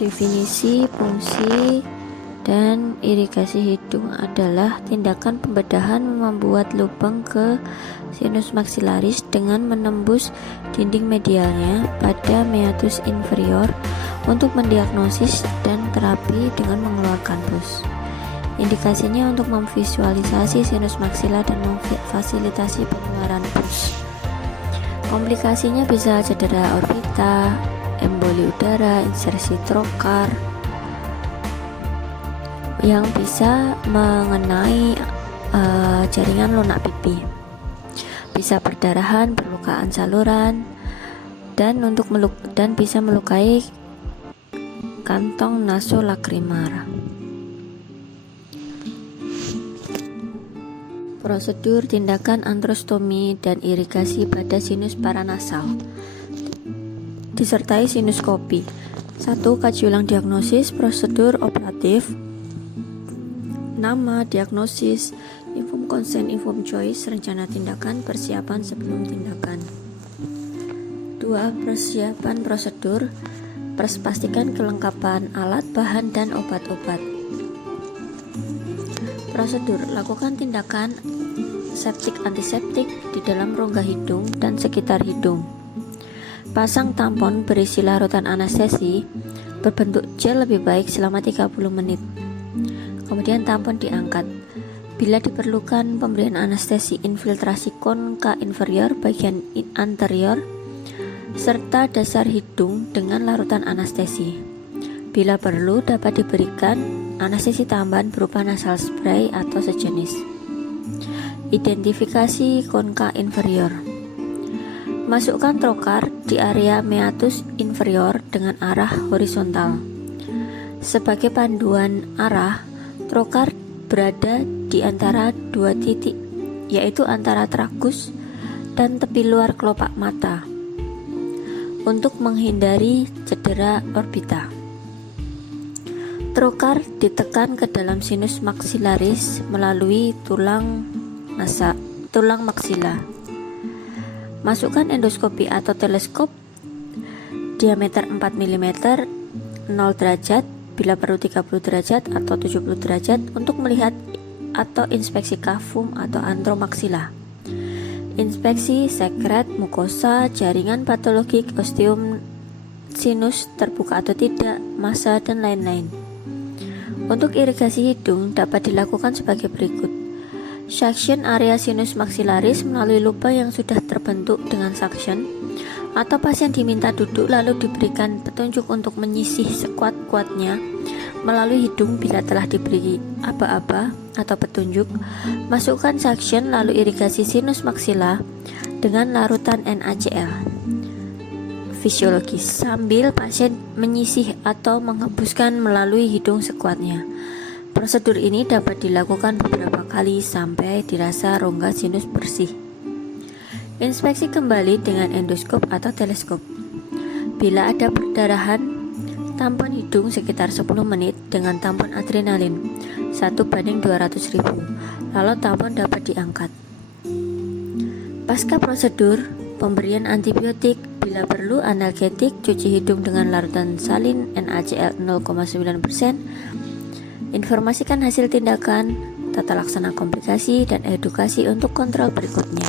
Definisi, fungsi, dan irigasi hidung adalah tindakan pembedahan membuat lubang ke sinus maksilaris dengan menembus dinding medialnya pada meatus inferior untuk mendiagnosis dan terapi dengan mengeluarkan pus. Indikasinya untuk memvisualisasi sinus maksila dan memfasilitasi pengeluaran pus. Komplikasinya bisa cedera orbita, emboli udara, insersi trokar yang bisa mengenai jaringan lunak pipi, bisa perdarahan, perlukaan saluran, dan bisa melukai kantong nasolakrimal. Prosedur tindakan antrostomi dan irigasi pada sinus paranasal disertai sinuskopi. 1. Kaji ulang diagnosis, prosedur operatif, nama, diagnosis, inform consent, inform choice, rencana tindakan, persiapan sebelum tindakan. 2. Persiapan prosedur, pastikan kelengkapan alat, bahan, dan obat-obat. Prosedur, lakukan tindakan septik antiseptik di dalam rongga hidung dan sekitar hidung. Pasang tampon berisi larutan anestesi berbentuk gel lebih baik selama 30 menit. Kemudian tampon diangkat. Bila diperlukan pemberian anestesi infiltrasi konka inferior bagian anterior serta dasar hidung dengan larutan anestesi. Bila perlu dapat diberikan anestesi tambahan berupa nasal spray atau sejenis. Identifikasi konka inferior. Masukkan trokar di area meatus inferior dengan arah horizontal. Sebagai panduan arah, trokar berada di antara dua titik, yaitu antara tragus dan tepi luar kelopak mata, untuk menghindari cedera orbita. Trokar ditekan ke dalam sinus maksilaris melalui tulang maksila. Masukkan endoskopi atau teleskop diameter 4 mm 0 derajat, bila perlu 30 derajat atau 70 derajat untuk melihat atau inspeksi kafum atau antromaksila. Inspeksi sekret, mukosa, jaringan patologik, osteum sinus terbuka atau tidak, massa, dan lain-lain. Untuk irigasi hidung dapat dilakukan sebagai berikut. Suction area sinus maksilaris melalui lubang yang sudah terbentuk dengan suction, atau pasien diminta duduk lalu diberikan petunjuk untuk menyisih sekuat-kuatnya melalui hidung. Bila telah diberi aba-aba atau petunjuk, masukkan suction lalu irigasi sinus maksila dengan larutan NaCl fisiologis sambil pasien menyisih atau menghembuskan melalui hidung sekuatnya. Prosedur ini dapat dilakukan beberapa kali sampai dirasa rongga sinus bersih. Inspeksi kembali dengan endoskop atau teleskop. Bila ada perdarahan, tampon hidung sekitar 10 menit dengan tampon adrenalin 1:200.000, lalu tampon dapat diangkat. Pasca prosedur, pemberian antibiotik, bila perlu analgetik, cuci hidung dengan larutan salin NaCl 0,9%. Informasikan hasil tindakan, tata laksana komplikasi, dan edukasi untuk kontrol berikutnya.